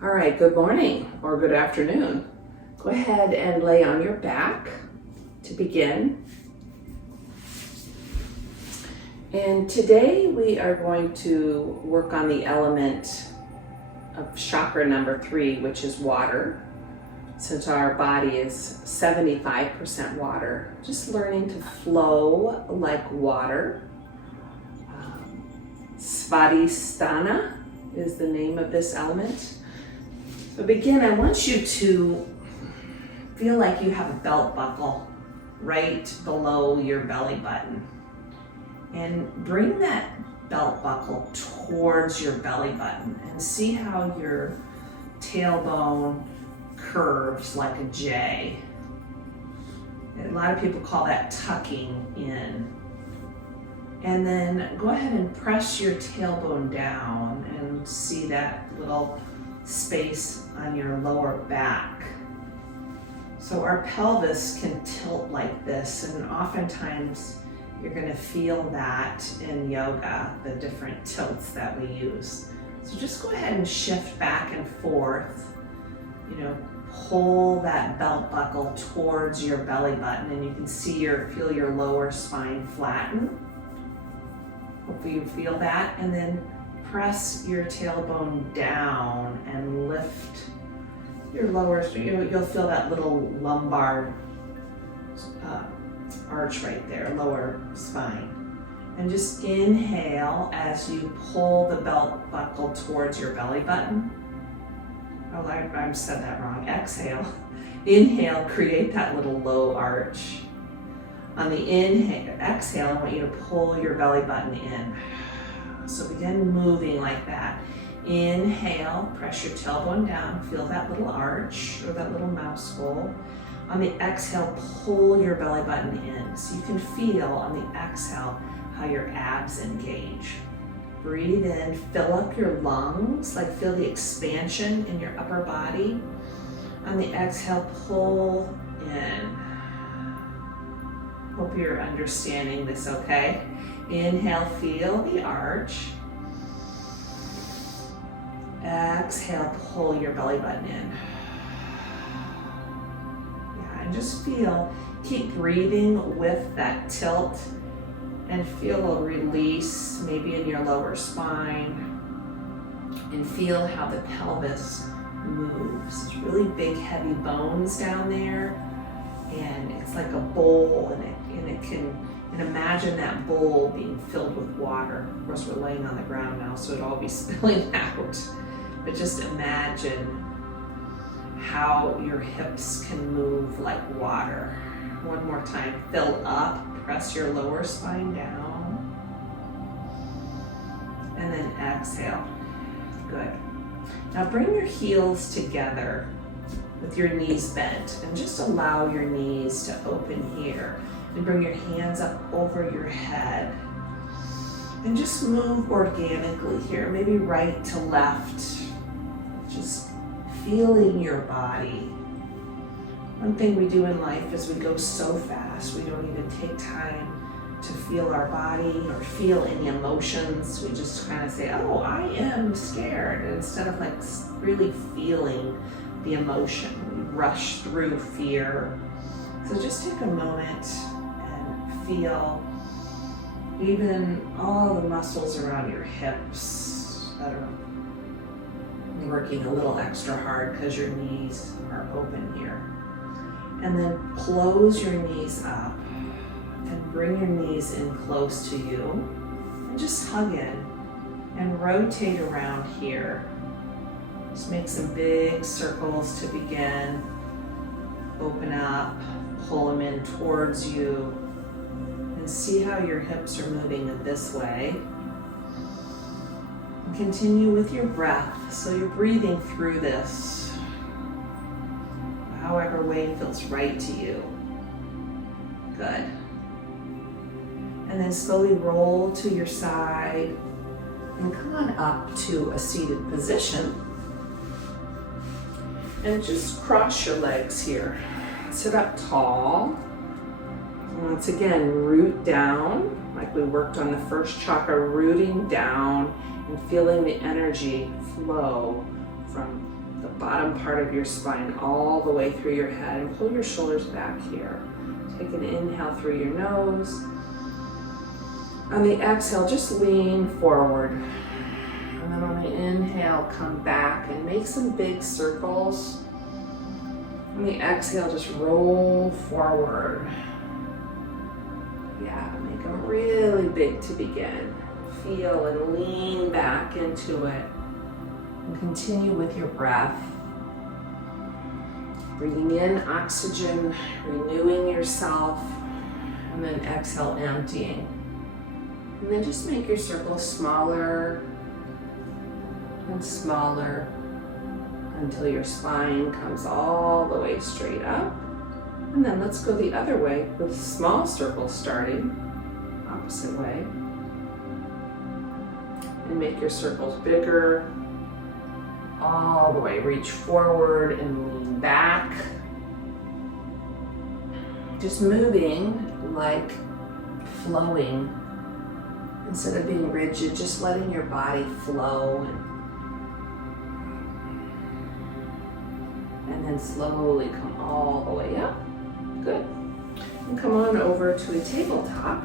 All right, good morning or good afternoon. Go ahead and lay on your back to begin. And today we are going to work on the element of chakra number 3, which is water. Since our body is 75% water, just learning to flow like water. Shavasana is the name of this element. So begin, I want you to feel like you have a belt buckle right below your belly button. And bring that belt buckle towards your belly button and see how your tailbone curves like a J. A lot of people call that tucking in. And then go ahead and press your tailbone down and see that little space on your lower back. So our pelvis can tilt like this, and oftentimes you're going to feel that in yoga, the different tilts that we use. So just go ahead and shift back and forth. Pull that belt buckle towards your belly button, and you can feel your lower spine flatten. Hopefully you feel that, and then press your tailbone down and lift your lower, you'll feel that little lumbar arch right there, lower spine. And just inhale as you pull the belt buckle towards your belly button. Oh, I said that wrong. Exhale. Inhale, create that little low arch. On the exhale, I want you to pull your belly button in. So begin moving like that. Inhale, press your tailbone down, feel that little arch or that little mouse hole. On the exhale, pull your belly button in. So you can feel on the exhale how your abs engage. Breathe in, fill up your lungs, like feel the expansion in your upper body. On the exhale, pull in. Hope you're understanding this okay. Inhale, feel the arch. Exhale, pull your belly button in. Yeah, and just keep breathing with that tilt and feel a release maybe in your lower spine, and feel how the pelvis moves. It's really big, heavy bones down there, and it's like a bowl, and imagine that bowl being filled with water. Of course, we're laying on the ground now, so it'll all be spilling out. But just imagine how your hips can move like water. One more time, fill up, press your lower spine down, and then exhale. Good. Now bring your heels together with your knees bent, and just allow your knees to open here. And bring your hands up over your head. And just move organically here, maybe right to left. Just feeling your body. One thing we do in life is we go so fast, we don't even take time to feel our body or feel any emotions. We just kind of say, oh, I am scared. And instead of like really feeling the emotion, we rush through fear. So just take a moment and feel even all the muscles around your hips that are working a little extra hard because your knees are open here. And then close your knees up and bring your knees in close to you, and just hug in and rotate around here. Just make some big circles to begin. Open up, pull them in towards you, and see how your hips are moving in this way. And continue with your breath. So you're breathing through this, however way feels right to you. Good. And then slowly roll to your side and come on up to a seated position. And just cross your legs here. Sit up tall. Once again, root down, like we worked on the first chakra, rooting down and feeling the energy flow from bottom part of your spine all the way through your head, and pull your shoulders back here. Take an inhale through your nose. On the exhale, just lean forward. And then on the inhale, come back and make some big circles. On the exhale, just roll forward. Yeah, make them really big to begin. Feel and lean back into it. And continue with your breath. Breathing in oxygen, renewing yourself, and then exhale, emptying. And then just make your circle smaller and smaller until your spine comes all the way straight up. And then let's go the other way with small circles starting, opposite way. And make your circles bigger, all the way. Reach forward and lean back. Just moving like flowing. Instead of being rigid, just letting your body flow. And then slowly come all the way up. Good. And come on over to a tabletop.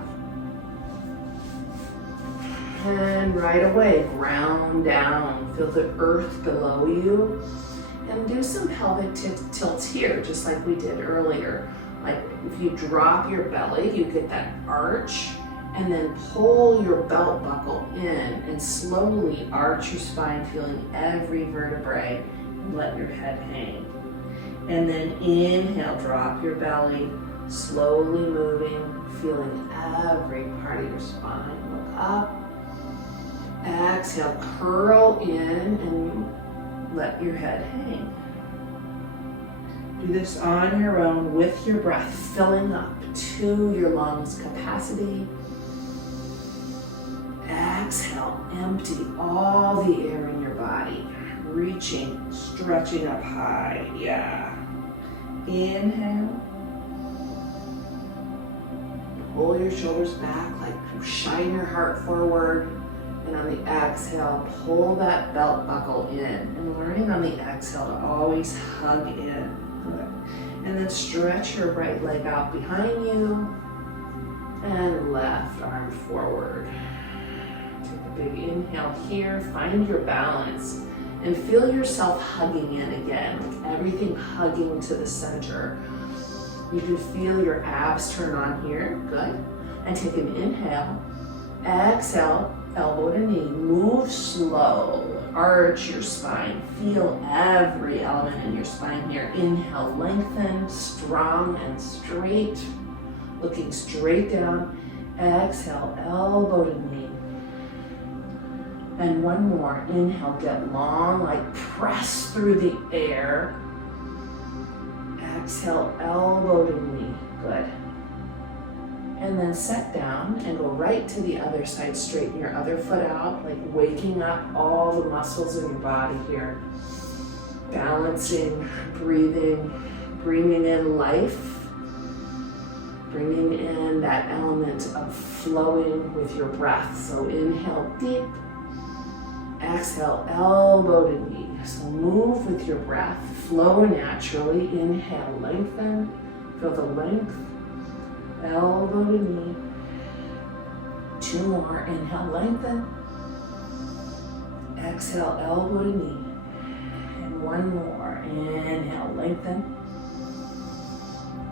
And right away, ground down. Feel the earth below you. And do some pelvic tilts here, just like we did earlier. Like if you drop your belly, you get that arch. And then pull your belt buckle in and slowly arch your spine, feeling every vertebrae, and let your head hang. And then inhale, drop your belly, slowly moving, feeling every part of your spine. Look up. Exhale, curl in and let your head hang. Do this on your own with your breath, filling up to your lungs capacity. Exhale, empty all the air in your body. Reaching, stretching up high, yeah. Inhale. Pull your shoulders back, like shine your heart forward. And on the exhale, pull that belt buckle in. And learning on the exhale to always hug in. Good. And then stretch your right leg out behind you. And left arm forward. Big inhale here, find your balance and feel yourself hugging in again, like everything hugging to the center. You can feel your abs turn on here, good. And take an inhale, exhale, elbow to knee, move slow, arch your spine, feel every element in your spine here. Inhale, lengthen, strong and straight, looking straight down. Exhale, elbow to knee. And one more, inhale, get long, like press through the air. Exhale, elbow to knee, good. And then set down and go right to the other side, straighten your other foot out, like waking up all the muscles in your body here. Balancing, breathing, bringing in life, bringing in that element of flowing with your breath. So inhale deep. Exhale, elbow to knee. So move with your breath, flow naturally. Inhale, lengthen, feel the length. Elbow to knee. Two more, inhale, lengthen. Exhale, elbow to knee. And one more, inhale, lengthen.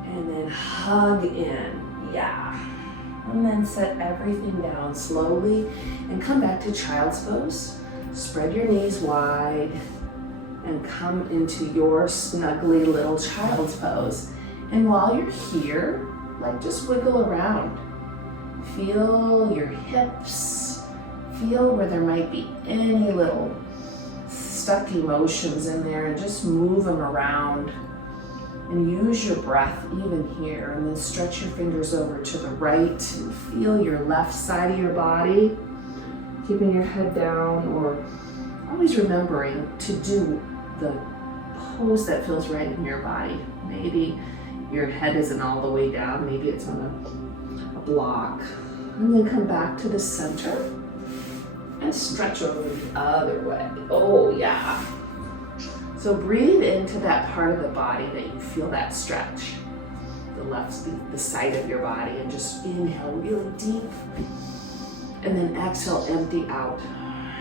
And then hug in, yeah. And then set everything down slowly and come back to child's pose. Spread your knees wide and come into your snuggly little child's pose. And while you're here, like just wiggle around. Feel your hips. Feel where there might be any little stuck emotions in there and just move them around. And use your breath even here. And then stretch your fingers over to the right and feel your left side of your body. Keeping your head down, or always remembering to do the pose that feels right in your body. Maybe your head isn't all the way down, maybe it's on a block. And then come back to the center and stretch over the other way. Oh yeah. So breathe into that part of the body that you feel that stretch. The side of your body, and just inhale really deep. And then exhale, empty out.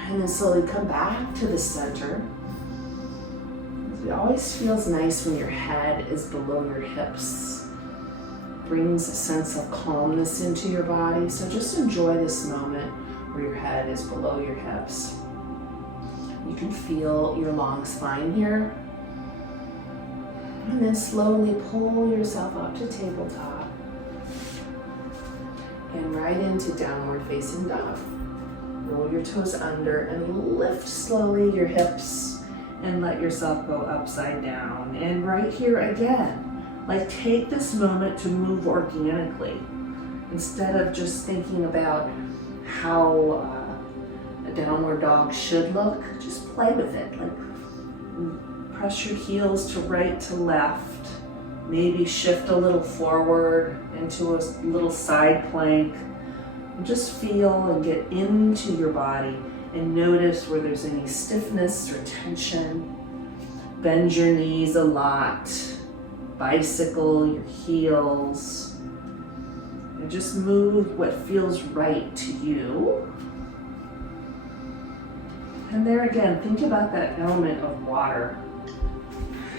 And then slowly come back to the center. It always feels nice when your head is below your hips. Brings a sense of calmness into your body. So just enjoy this moment where your head is below your hips. You can feel your long spine here. And then slowly pull yourself up to tabletop. And right into downward facing dog. Roll your toes under and lift slowly your hips and let yourself go upside down. And right here again, like take this moment to move organically. Instead of just thinking about how a downward dog should look, just play with it. Like press your heels to right to left. Maybe shift a little forward into a little side plank. And just feel and get into your body and notice where there's any stiffness or tension. Bend your knees a lot. Bicycle your heels. And just move what feels right to you. And there again, think about that element of water.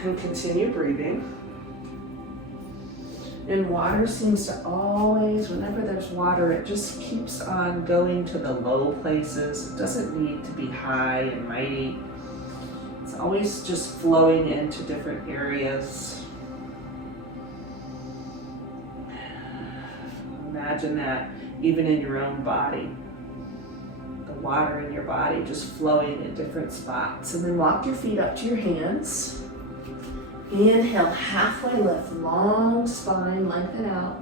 And continue breathing. And water seems to always, whenever there's water, it just keeps on going to the low places. It doesn't need to be high and mighty. It's always just flowing into different areas. Imagine that even in your own body. The water in your body just flowing in different spots. And then walk your feet up to your hands. Inhale, halfway lift, long spine, lengthen out.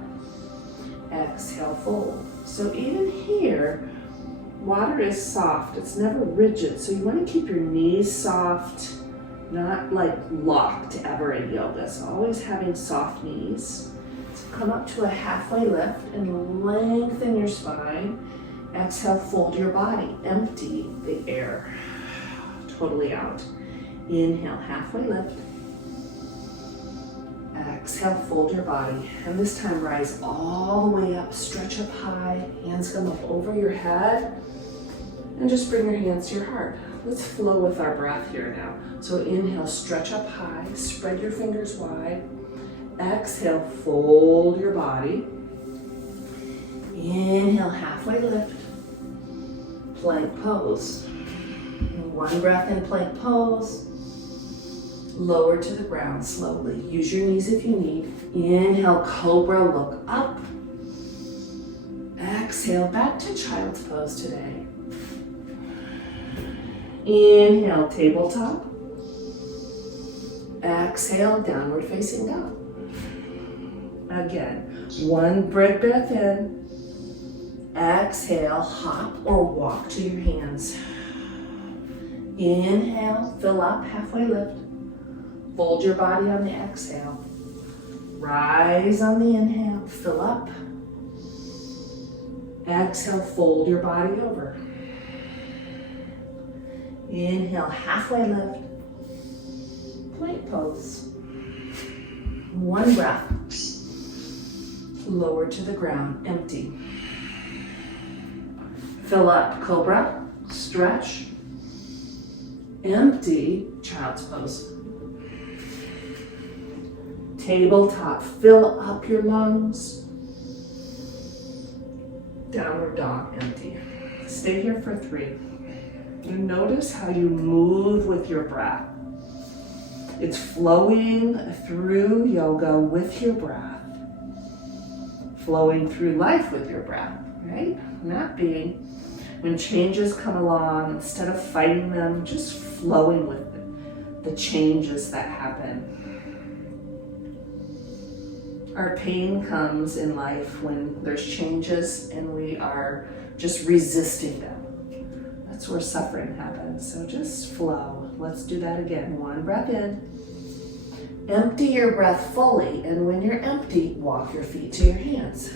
Exhale, fold. So even here, water is soft. It's never rigid. So you want to keep your knees soft, not like locked ever in yoga. So always having soft knees. So come up to a halfway lift and lengthen your spine. Exhale, fold your body. Empty the air totally out. Inhale, halfway lift. Exhale, fold your body. And this time rise all the way up, stretch up high, hands come up over your head, and just bring your hands to your heart. Let's flow with our breath here now. So inhale, stretch up high, spread your fingers wide. Exhale, fold your body. Inhale, halfway lift, plank pose. One breath in plank pose. Lower to the ground slowly. Use your knees if you need. Inhale, cobra, look up. Exhale, back to child's pose today. Inhale, tabletop. Exhale, downward facing dog. Again, one breath in. Exhale, hop or walk to your hands. Inhale, fill up, halfway lift. Fold your body on the exhale. Rise on the inhale, fill up. Exhale, fold your body over. Inhale, halfway lift. Plank pose. One breath. Lower to the ground, empty. Fill up, cobra, stretch. Empty, child's pose. Tabletop, fill up your lungs. Downward dog, empty. Stay here for 3. You notice how you move with your breath. It's flowing through yoga with your breath. Flowing through life with your breath, right? Not being, when changes come along, instead of fighting them, just flowing with the changes that happen. Our pain comes in life when there's changes and we are just resisting them. That's where suffering happens. So just flow. Let's do that again. One breath in. Empty your breath fully, and when you're empty, walk your feet to your hands.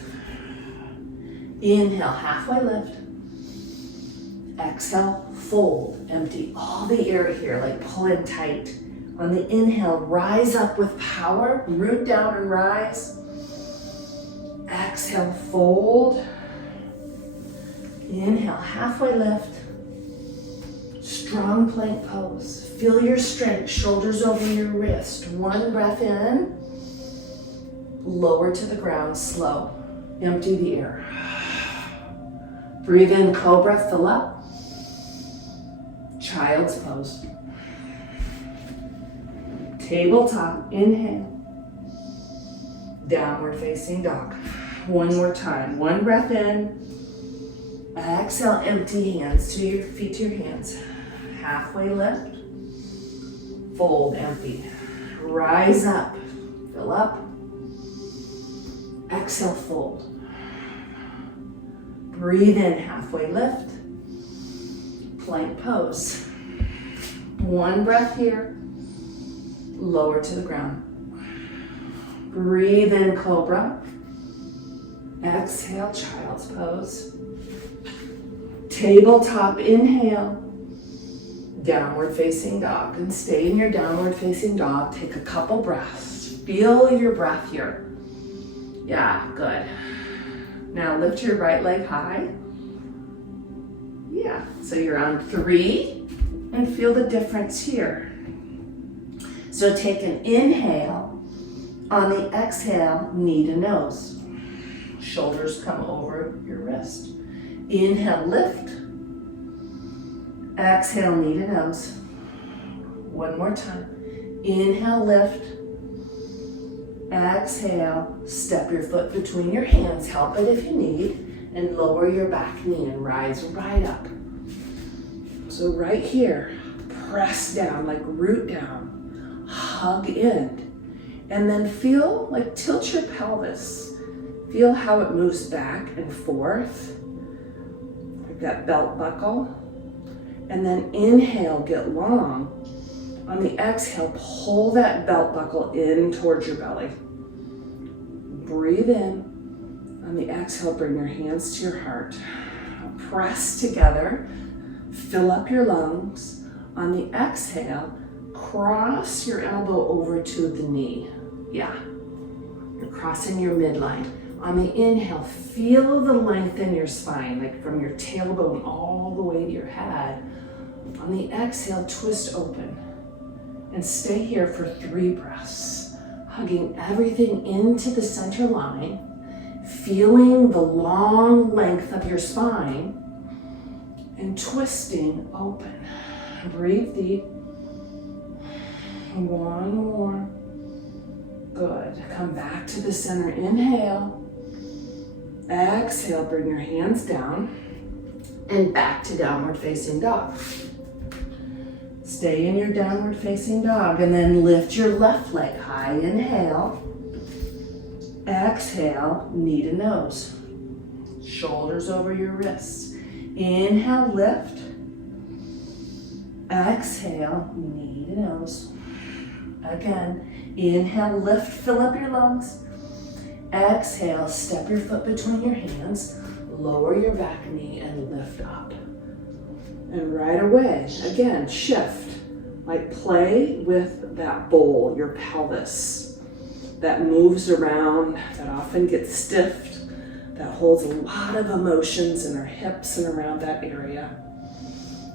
Inhale, halfway lift. Exhale, fold. Empty all the air here, like pull in tight. On the inhale, rise up with power. Root down and rise. Exhale, fold. Inhale, halfway lift. Strong plank pose. Feel your strength, shoulders over your wrist. One breath in. Lower to the ground, slow. Empty the air. Breathe in, cobra, fill up. Child's pose. Tabletop, inhale. Downward facing dog. One more time. One breath in. Exhale, empty hands to your feet to your hands. Halfway lift. Fold, empty. Rise up. Fill up. Exhale, fold. Breathe in, halfway lift. Plank pose. One breath here. Lower to the ground. Breathe in, cobra. Exhale, child's pose. Tabletop, inhale. Downward facing dog. And stay in your downward facing dog. Take a couple breaths. Feel your breath here. Yeah, good. Now lift your right leg high. Yeah, so you're on 3 and feel the difference here. So take an inhale. On the exhale, knee to nose. Shoulders come over your wrist. Inhale, lift. Exhale, knee to nose. One more time. Inhale, lift. Exhale, step your foot between your hands. Help it if you need. And lower your back knee and rise right up. So right here, press down, like root down. Hug in. And then feel, like tilt your pelvis. Feel how it moves back and forth. Like that belt buckle. And then inhale, get long. On the exhale, pull that belt buckle in towards your belly. Breathe in. On the exhale, bring your hands to your heart. Press together. Fill up your lungs. On the exhale, cross your elbow over to the knee. Yeah, you're crossing your midline. On the inhale, feel the length in your spine, like from your tailbone all the way to your head. On the exhale, twist open. And stay here for 3 breaths, hugging everything into the center line, feeling the long length of your spine, and twisting open. Breathe deep. One more. Good. Come back to the center. Inhale. Exhale, bring your hands down and back to downward facing dog. Stay in your downward facing dog and then lift your left leg high. Inhale. Exhale, knee to nose. Shoulders over your wrists. Inhale, lift. Exhale, knee to nose. Again, inhale, lift, fill up your lungs. Exhale, step your foot between your hands, lower your back knee and lift up. And right away, again, shift. Like play with that bowl, your pelvis, that moves around, that often gets stiffed, that holds a lot of emotions in our hips and around that area.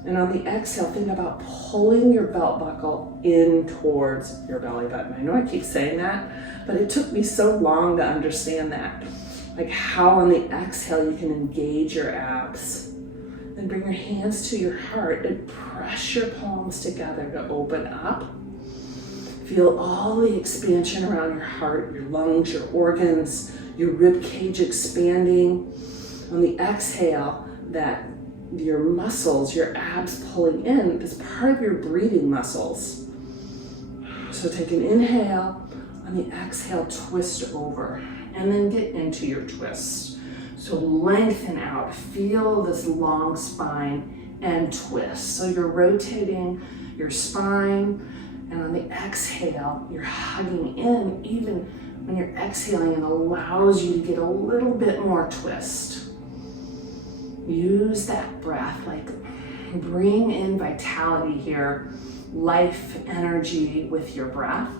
And on the exhale, think about pulling your belt buckle in towards your belly button. I know I keep saying that, but it took me so long to understand that. Like how on the exhale you can engage your abs. Then bring your hands to your heart and press your palms together to open up. Feel all the expansion around your heart, your lungs, your organs, your rib cage expanding. On the exhale, that your muscles, your abs pulling in is part of your breathing muscles. So take an inhale. On the exhale, twist over and then get into your twist. So lengthen out, feel this long spine and twist. So you're rotating your spine, and on the exhale, you're hugging in even when you're exhaling. It allows you to get a little bit more twist. Use that breath, like bring in vitality here life energy with your breath.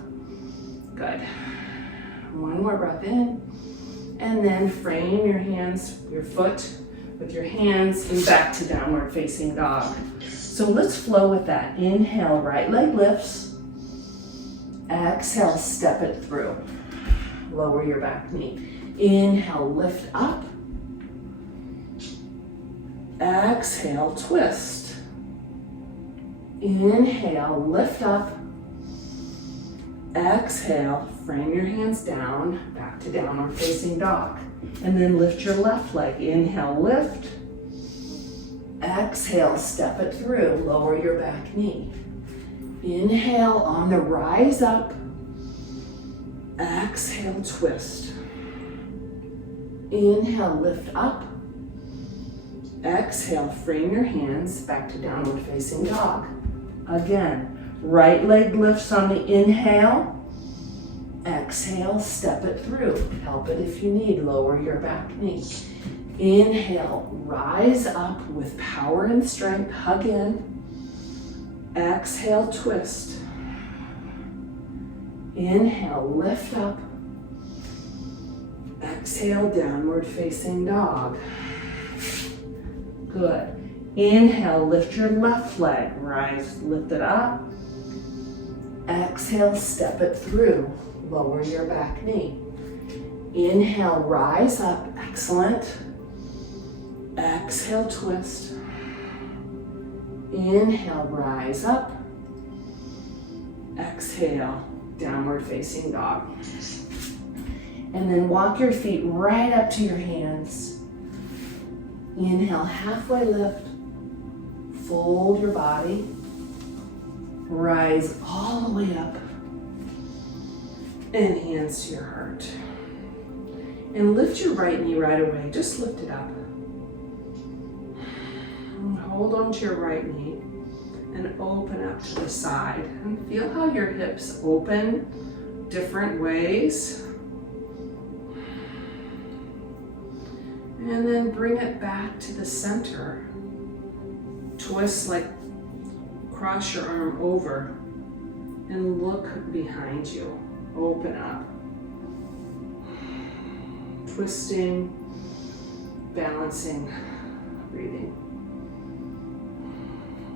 Good. One more breath in, and then frame your hands, your foot with your hands and back to downward facing dog. So let's flow with that. Inhale, right leg lifts. Exhale, step it through. Lower your back knee. Inhale, lift up. Exhale, twist. Inhale, lift up. Exhale, frame your hands down, back to downward facing dog. And then lift your left leg. Inhale, lift. Exhale, step it through. Lower your back knee. Inhale on the rise up. Exhale, twist. Inhale, lift up. Exhale, frame your hands back to downward facing dog. Again, right leg lifts on the inhale. Exhale, step it through. Help it if you need. Lower your back knee. Inhale, rise up with power and strength. Hug in. Exhale, twist. Inhale, lift up. Exhale, downward facing dog. Good. Inhale, lift your left leg. Rise, lift it up. Exhale, step it through. Lower your back knee. Inhale, rise up. Excellent. Exhale, twist. Inhale, rise up. Exhale, downward facing dog. And then walk your feet right up to your hands. Inhale, halfway lift. Fold your body. Rise all the way up. And hands to your heart. And lift your right knee right away. Just lift it up. And hold on to your right knee and open up to the side. And feel how your hips open different ways. And then bring it back to the center. Twist, like cross your arm over and look behind you. Open up. Twisting, balancing, breathing.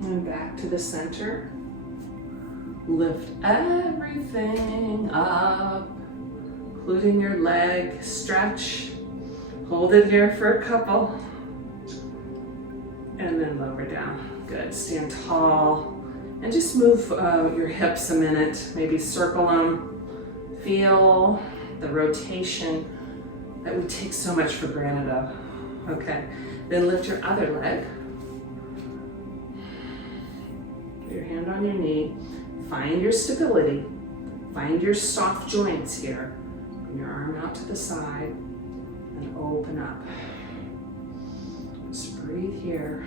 And back to the center. Lift everything up, including your leg. Stretch. Hold it here for a couple. And then lower down. Good. Stand tall. And just move your hips a minute. Maybe circle them. Feel the rotation that we take so much for granted of. Okay. Then lift your other leg. Put your hand on your knee. Find your stability. Find your soft joints here. Bring your arm out to the side. And open up. Just breathe here.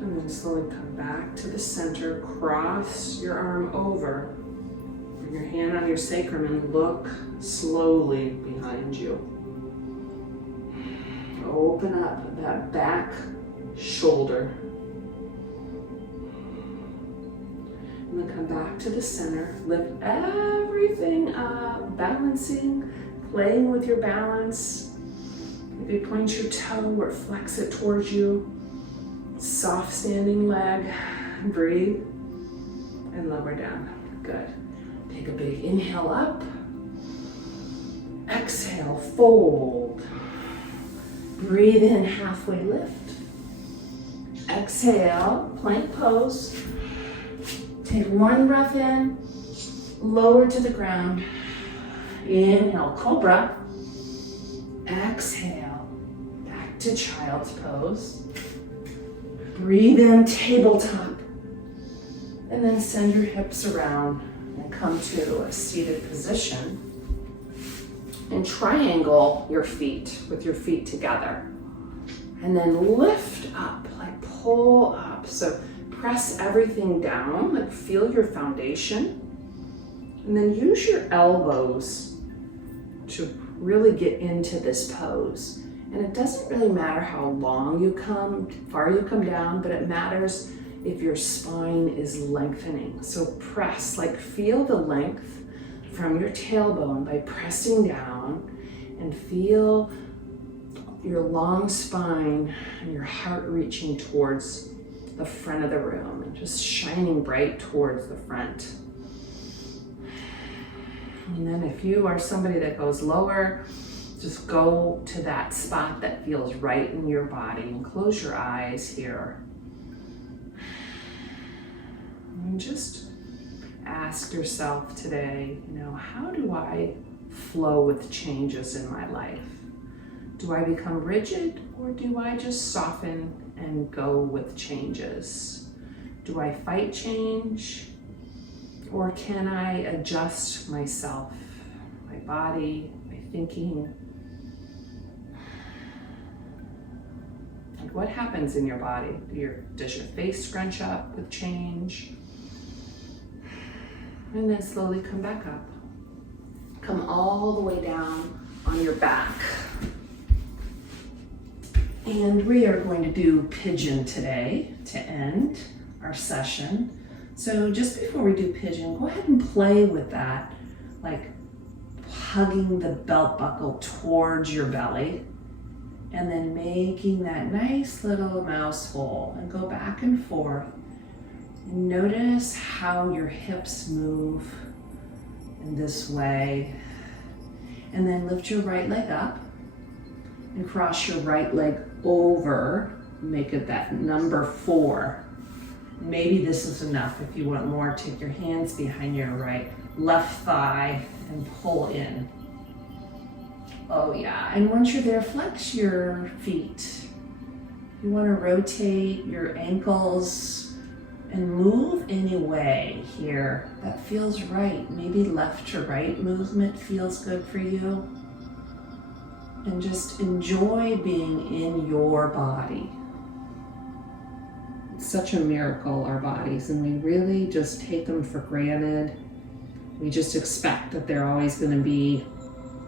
And then slowly come back to the center. Cross your arm over. Bring your hand on your sacrum and look slowly behind you. Open up that back shoulder. And then come back to the center. Lift everything up, balancing, playing with your balance. Maybe point your toe or flex it towards you. Soft standing leg. Breathe. And lower down. Good. Take a big inhale up. Exhale, fold. Breathe in, halfway lift. Exhale, plank pose. Take one breath in, lower to the ground. Inhale, cobra. Exhale, back to child's pose. Breathe in, tabletop. And then send your hips around and come to a seated position. And triangle your feet with your feet together. And then lift up, like pull up. So press everything down, like feel your foundation. And then use your elbows to really get into this pose. And it doesn't really matter how far you come down, but it matters if your spine is lengthening. So press, like feel the length from your tailbone by pressing down, and feel your long spine and your heart reaching towards the front of the room and just shining bright towards the front. And then if you are somebody that goes lower, just go to that spot that feels right in your body and close your eyes here. And just ask yourself today, how do I flow with changes in my life? Do I become rigid, or do I just soften and go with changes? Do I fight change, or can I adjust myself, my body, my thinking? Like, what happens in your body? Does your face scrunch up with change? And then slowly come back up. Come all the way down on your back. And we are going to do Pigeon today to end our session. So just before we do Pigeon, go ahead and play with that, like hugging the belt buckle towards your belly, and then making that nice little mouse hole, and go back and forth. And notice how your hips move in this way. And then lift your right leg up and cross your right leg over. Make it that number 4. Maybe this is enough. If you want more, take your hands behind your right left thigh and pull in. Oh yeah, and once you're there, flex your feet. You want to rotate your ankles and move any way here that feels right. Maybe left to right movement feels good for you. And just enjoy being in your body. It's such a miracle, our bodies, and we really just take them for granted. We just expect that they're always going to be,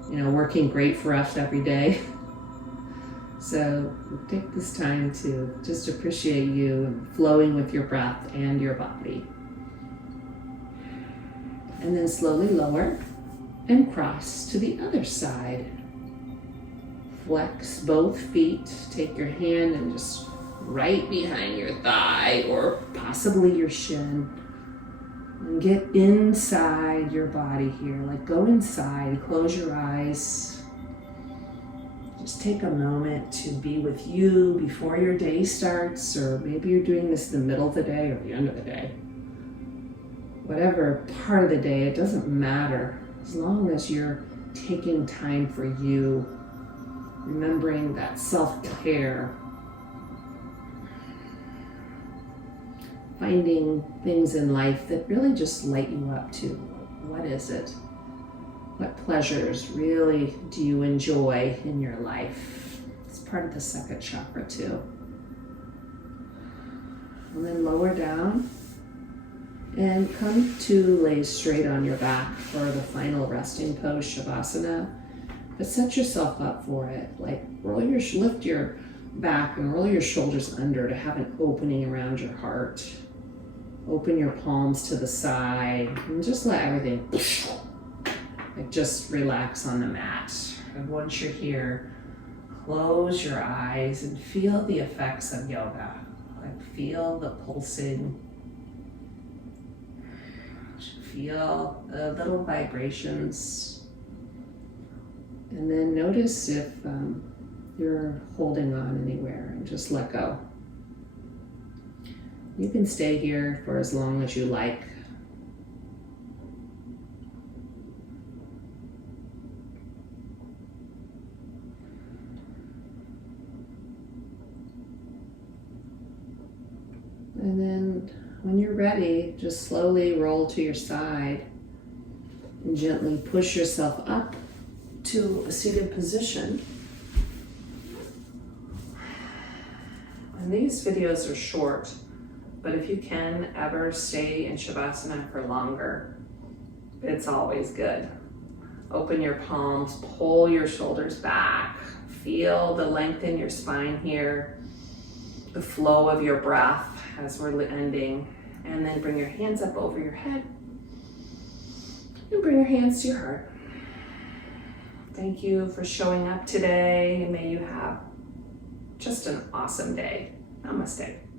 working great for us every day. So take this time to just appreciate you and flowing with your breath and your body. And then slowly lower and cross to the other side. Flex both feet. Take your hand and just right behind your thigh or possibly your shin. And get inside your body here. Like go inside, close your eyes. Just take a moment to be with you before your day starts, or maybe you're doing this in the middle of the day or the end of the day. Whatever part of the day, it doesn't matter. As long as you're taking time for you, remembering that self-care, finding things in life that really just light you up too. What is it? What pleasures really do you enjoy in your life? It's part of the second chakra too. And then lower down and come to lay straight on your back for the final resting pose, Shavasana. But set yourself up for it. Like lift your back and roll your shoulders under to have an opening around your heart. Open your palms to the side and just let everything just relax on the mat. And once you're here, close your eyes and feel the effects of yoga. Like feel the pulsing. Feel the little vibrations. And then notice if you're holding on anywhere, and just let go. You can stay here for as long as you like. And then when you're ready, just slowly roll to your side and gently push yourself up to a seated position. And these videos are short, but if you can ever stay in Shavasana for longer, it's always good. Open your palms, pull your shoulders back, Feel the length in your spine here, the flow of your breath as we're ending. And then bring your hands up over your head and bring your hands to your heart. Thank you for showing up today, and may you have just an awesome day. Namaste.